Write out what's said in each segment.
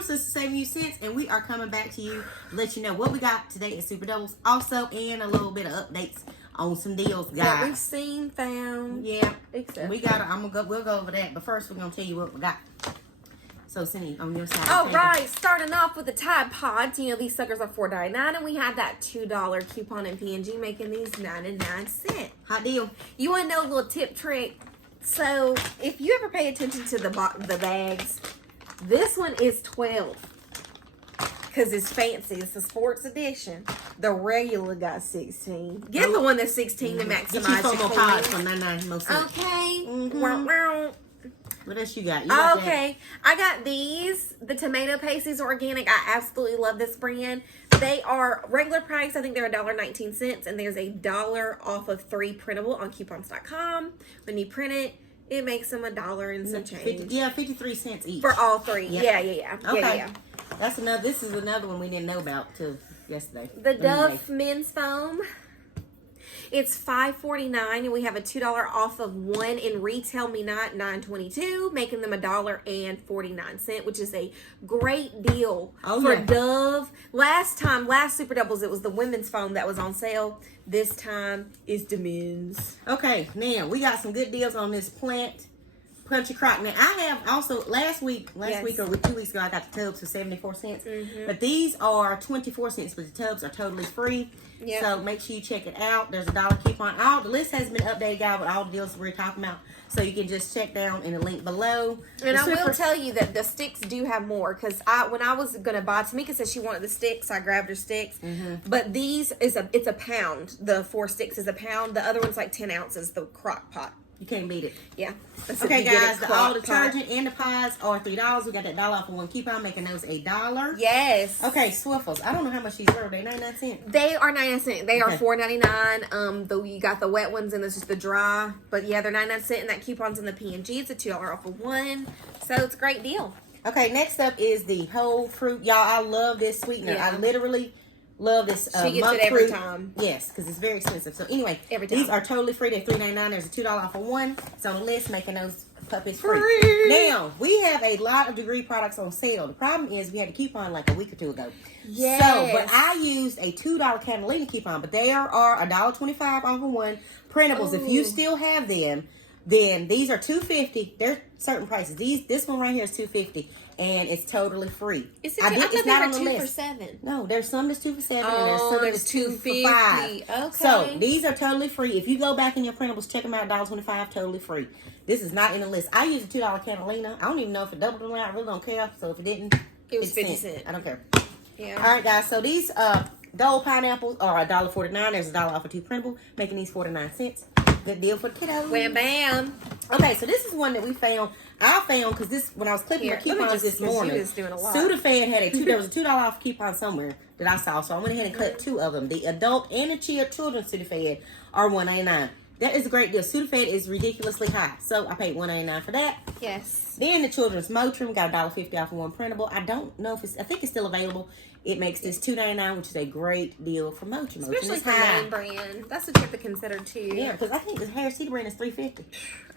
promise us to save you cents, and we are coming back to you to let you know what we got today at Super Doubles. Also, and a little bit of updates on some deals, guys. That we've seen, found. Yeah. Except. We got. We'll go over that, but first we're gonna tell you what we got. So, Cindy, on your side. All right, starting off with the Tide Pods. You know, these suckers are $4.99, and we have that $2 coupon in P&G, making these 99¢. Hot deal. You want to know a little tip trick? So, if you ever pay attention to the bags, this one is 12 because it's fancy. It's the sports edition. The regular got 16. Get the one that's 16 to maximize Get you your more pods for 99 most cents. Okay. What else you got? Okay, I got these, the tomato paste. These are organic. I absolutely love this brand. They are regular price. I think they're $1.19, and there's $1 off of 3 printable on coupons.com. When you print it, it makes them $1 and some change. 53 cents each for all 3. Yep. Yeah. Okay, yeah. that's another. This is another one we didn't know about till yesterday. The Dove men's foam. It's $5.49, and we have a $2 off of 1 in retail. Me not $9.22, making them $1.49, which is a great deal for Dove. Last Super Doubles, it was the women's foam that was on sale. This time is the men's. Okay, now we got some good deals on this plant Punchy Crock. Now I have also last week or 2 weeks ago, I got the tubs for 74 cents. But these are 24 cents, but the tubs are totally free. Yep. So make sure you check it out. There's a $1 coupon. The list has been updated, guys, with all the deals we're talking about. So you can just check down in the link below. And I will tell you that the sticks do have more, because when I was gonna buy, Tamika said she wanted the sticks. I grabbed her sticks, but these it's a pound. The 4 sticks is a pound. The other one's like 10 ounces. The crock pot. You can't beat it. Yeah. Okay, guys, the all detergent and the pods are $3. We got that $1 off of 1 coupon, making those $1. Yes. Okay, Swiffles. I don't know how much these were. They 99 cents. They are 99 cents. They are $4.99. Though you got the wet ones and this is the dry. But yeah, they're 99 cents, and that coupon's in the P&G. It's a $2 off of 1. So it's a great deal. Okay, next up is the whole fruit. Y'all, I love this sweetener. I literally love this she gets it every time. Yes, because it's very expensive. So anyway, every time. These are totally free. They're $3.99. There's a $2 off of 1. It's on the list, making those puppies free. Now, we have a lot of Degree products on sale. The problem is we had a coupon like a week or 2 ago. Yes. So, but I used a $2 Catalina coupon, but there are $1.25 off of 1 printables. If you still have them, then these are $2.50. They're certain prices. This one right here is $2.50. And it's totally free. I thought it's they not were on the 2 list. for $7. No, there's some that's 2 for $7, and there's some that's 2 for $5. Okay. So these are totally free. If you go back in your printables, check them out. $1.25, totally free. This is not in the list. I use a $2 Catalina. I don't even know if it doubled or not. I really don't care. So if it didn't, it was 50 cents. I don't care. Yeah. All right, guys. So these gold pineapples are $1.49. There's a $1 off of 2 printable, making these 49 cents. Good deal for the kiddos. Wham bam. Okay, so this is one that we found. I found because when I was clipping the coupons this morning, Sudafed had there was a $2 off coupon somewhere that I saw, so I went ahead and clipped 2 of them. The adult and the children's Sudafed are $1.99. That is a great deal. Sudafed is ridiculously high, so I paid $1.99 for that. Yes. Then the children's Motrin got $1.50 off of 1 printable. I don't know if I think it's still available. It makes this $2.99, which is a great deal for Motrin. Especially for name brand. That's a tip to consider too. Yeah, because I think the Harris Teeter brand is $3.50.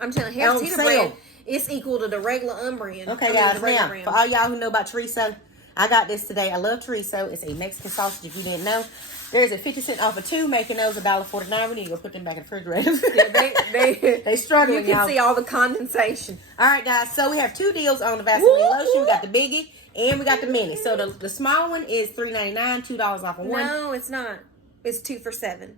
I'm telling you, Harris Teeter brand is equal to the regular brand. Okay, guys, now for all y'all who know about chorizo, I got this today. I love chorizo. It's a Mexican sausage. If you didn't know, there's a 50 cent off of 2, making those $1.49. We need to go put them back in the refrigerator. Yeah, they struggling. You can see all the condensation. All right, guys. So we have 2 deals on the Vaseline lotion. We got the biggie and we got the mini. So the small one is $3.99, $2 off of 1. No, it's not. It's 2 for $7.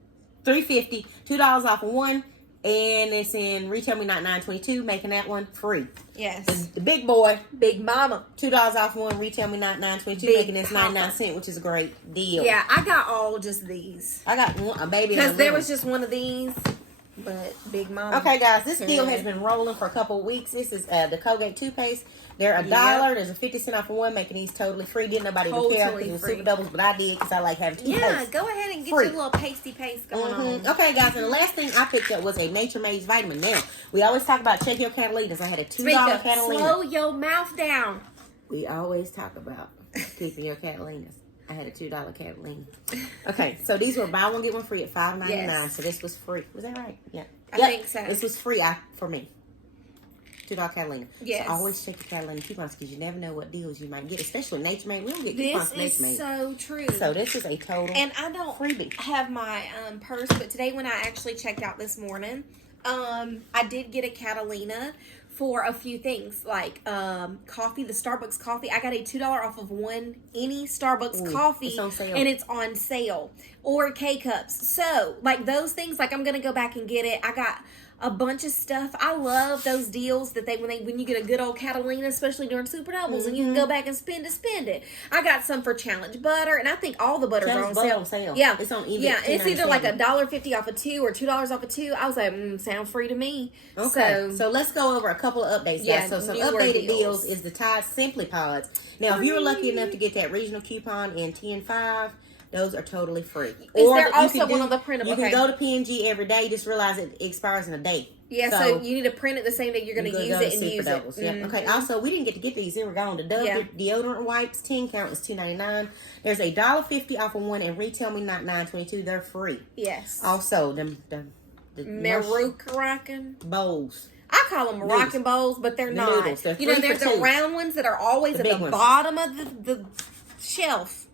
$3.50, $2 off of 1. And it's in Retail Me Not $9.22, making that one free. Yes. The big boy, Big Mama, $2 off 1. Retail Me Not $9.22, making this 99 cents, which is a great deal. Yeah, I got all just these. I got a baby because there was just one of these, but Big Mama. Okay, guys, this deal has been rolling for a couple of weeks. This is the Colgate toothpaste. They're $1. There's a 50 cent off of 1, making these totally free. Didn't nobody even care because it was Super Doubles, but I did because I like having toothpaste. Yeah, go ahead and get your little pasty paste going on. Okay, guys, and the last thing I picked up was a Nature Made vitamin. Now, we always talk about check your Catalinas. I had a $2 Catalina. Slow your mouth down. We always talk about keeping your Catalinas. I had a $2 Catalina. Okay, so these were buy one get one free at $5.99. 99. Yes. So this was free. Was that right? Yeah. I think so. This was free for me. $2 Catalina. Yes. So always check your Catalina coupons because you never know what deals you might get, especially Nature Made. We don't get coupons from Nature Made. This is so true. So this is a total And I don't freebie. have my purse, but today when I actually checked out this morning, I did get a Catalina for a few things like coffee, the Starbucks coffee. I got a $2 off of any Starbucks coffee, it's on sale. and it's on sale. Or K-Cups. So, like those things, like I'm going to go back and get it. I got a bunch of stuff. I love those deals that when you get a good old Catalina, especially during Super Doubles, and you can go back and spend it. I got some for Challenge Butter, and I think all the butters are on sale. Yeah, it's on eBay. Yeah, it's either like $1.50 off of 2 or $2 off of 2. I was like, sound free to me. Okay, so let's go over a couple of updates, guys. Yeah, so some newer updated deals. deals is the Tide Simply Pods. Now, if you were lucky enough to get that regional coupon in 10.5, those are totally free. Is there also one of the printable? You can go to P&G every day. Just realize it expires in a day. Yeah, so you need to print it the same day you're going to use it and use Doubles. it. Yep. Okay, also, we didn't get to get these. They were gone. The Dove deodorant wipes, 10 count is $2.99. There's a $1.50 off of one, and Retail Me Not $9.22. They're free. Yes. Also, the Moroccan bowls. I call them Moroccan bowls, but they're not. Noodles. They're you know, they're the round ones that are always at the bottom of the shelf.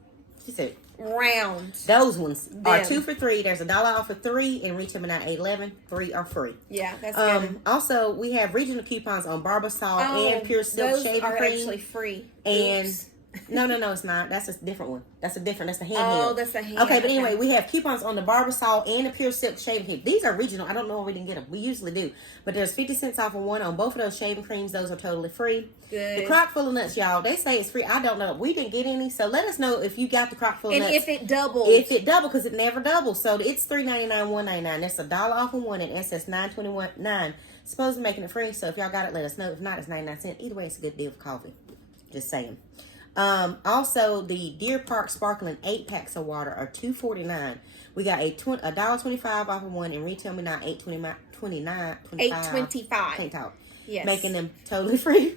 She said round. Those ones are 2 for $3. There's a $1 off of 3, and Retail Me Not $8.11. 3 are free. Yeah, that's good. Also, we have regional coupons on Barbasol and Pure Silk Shaving Cream. Those are actually free. And Oops. no, it's not. That's a different one. That's the handheld. Oh, that's the handheld. Okay, but anyway, we have coupons on the Barbasol and the Pure Silk Shaving Cream. These are regional. I don't know why we didn't get them. We usually do. But there's 50 cents off of one on both of those shaving creams. Those are totally free. Good. The crock full of nuts, y'all, they say it's free. I don't know. We didn't get any, so let us know if you got the crock full of nuts. And if it doubles. If it doubled, because it never doubles. So it's $3.99, $1.99. That's a $1 off of one, and SS $9.29. Supposed to making it free, so if y'all got it, let us know. If not, it's 99 cents. Either way, it's a good deal for coffee. Just saying. Also, the Deer Park Sparkling 8 packs of water are $2.49. We got a $1.25 off of one, and Retail Me Not $8.25. Can't talk. Yes. Making them totally free.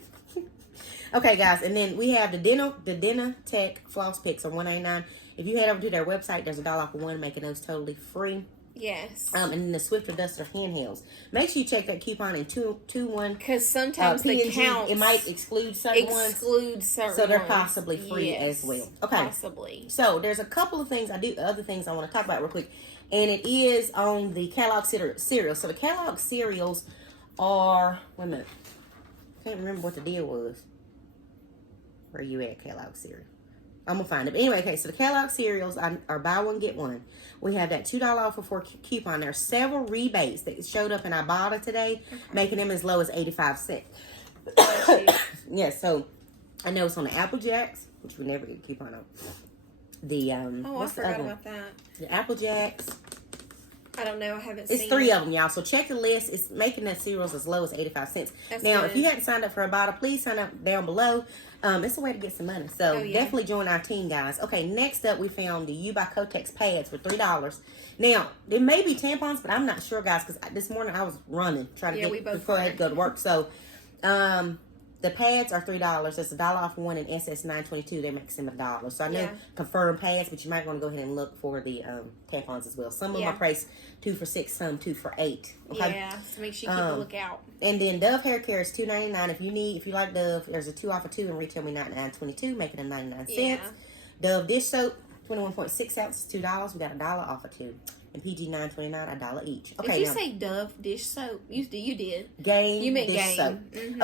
Okay, guys, and then we have the Dental Tech Floss Picks are $1.99. If you head over to their website, there's a $1 off of one, making those totally free. Yes. And then the Swifter Duster handhelds. Make sure you check that coupon in 2-1. Because sometimes P&G, the counts it might exclude certain ones. So they're possibly free as well. Okay. Possibly. So there's a couple of things other things I want to talk about real quick. And it is on the Kellogg cereals. So the Kellogg cereals are, wait a minute. Can't remember what the deal was. Where you at, Kellogg cereal? I'm going to find it. But anyway, okay, so the Kellogg cereals are buy one, get one. We have that $2 off of 4 coupon. There are several rebates that showed up in Ibotta today, making them as low as 85 cents. Yes, so I know it's on the Apple Jacks, which we never get a coupon on. The, I forgot about that. The Apple Jacks. I don't know. I haven't seen it. It's 3 of them, y'all. So check the list. It's making the cereals as low as 85 cents. Now, if you hadn't signed up for Ibotta, please sign up down below. It's a way to get some money. So definitely join our team, guys. Okay, next up, we found the U by Kotex pads for $3. Now, there may be tampons, but I'm not sure, guys, because this morning I was running, trying to get before I had to go to work. So, the pads are $3. That's a $1 off one, and SS $9.22. They make them $1. So I know confirmed pads, but you might want to go ahead and look for the tampons as well. Some of them are priced 2 for $6, some 2 for $8. Okay? Yeah, so make sure you keep a lookout. And then Dove hair care is $2.99. If you like Dove, there's a 2 off of 2, and Retail Me Not $9.22, making them 99 cents. Yeah. Dove dish soap, 21.6 ounces, $2. We got a $1 off of 2. And PG $9.29, $1 each. Okay, did you say Dove dish soap? You did. Gain you meant dish Gain. soap. Mm-hmm.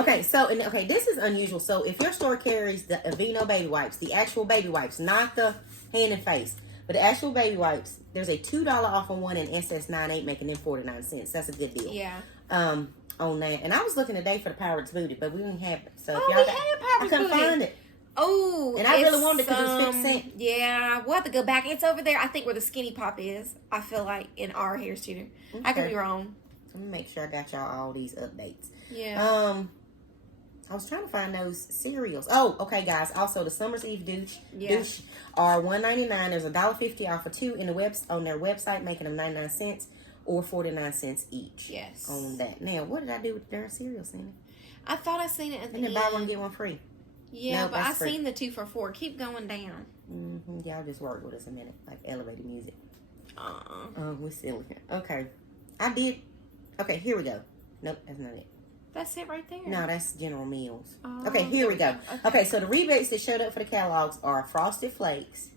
Okay, this is unusual. So if your store carries the Aveeno baby wipes, the actual baby wipes, not the hand and face, but the actual baby wipes, there's a $2 off on one and SS 9.8, making them 49 cents. That's a good deal. Yeah. On that, and I was looking today for the Pirates Booty, but we didn't have it. So we had Pirates I couldn't Booty. find it. Oh, and I really wanted it because it was 50 cents. Yeah, we'll have to go back. It's over there, I think, where the Skinny Pop is. I feel like in our hair studio. Okay. I could be wrong. Let me make sure I got y'all all these updates. Yeah. I was trying to find those cereals. Oh, okay, guys. Also, the Summer's Eve douche are $1.99. There's a $1.50 off of 2 on their website, making them 99 cents or 49 cents each. Yes. On that. Now, what did I do with their cereals, Sandy? I thought I seen it at the end. And then buy one get one free. Yeah, but I seen the 2 for $4. Keep going down. Mm-hmm. Y'all just work with us a minute, like elevated music. Uh-uh. We're silly here. Okay, I did. Okay, here we go. Nope, that's not it. That's it right there. No, that's General Mills. Oh, Okay, here we go. Okay. Okay, so the rebates that showed up for the catalogs are Frosted Flakes,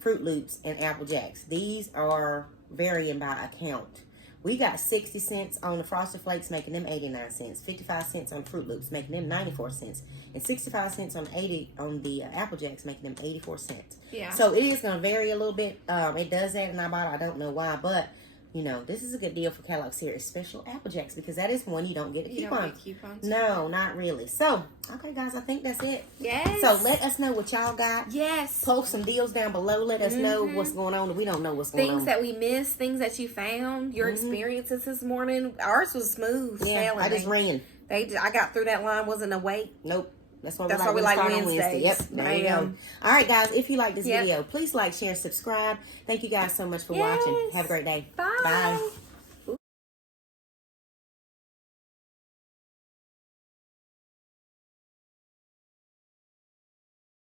Fruit Loops, and Apple Jacks. These are varying by account. We got 60 cents on the Frosted Flakes, making them 89 cents. 55 cents on Fruit Loops, making them 94 cents. And 65 cents on the Apple Jacks, making them 84 cents. Yeah. So it is going to vary a little bit. It does that in Ibotta. I don't know why, but you know, this is a good deal for Kellogg Series Special Apple Jacks because that is one you don't get a coupon. Don't get coupons. No, not really. So, okay, guys, I think that's it. Yes. So let us know what y'all got. Yes. Post some deals down below. Let us know what's going on. We don't know what's going on. Things that we missed, things that you found, your experiences this morning. Ours was smooth. Yeah, I just ran. I got through that line, wasn't awake. Nope. That's why we like start on Wednesdays. Yep, there you go. All right, guys, if you like this video, please like, share, subscribe. Thank you guys so much for watching. Have a great day. Bye. Bye.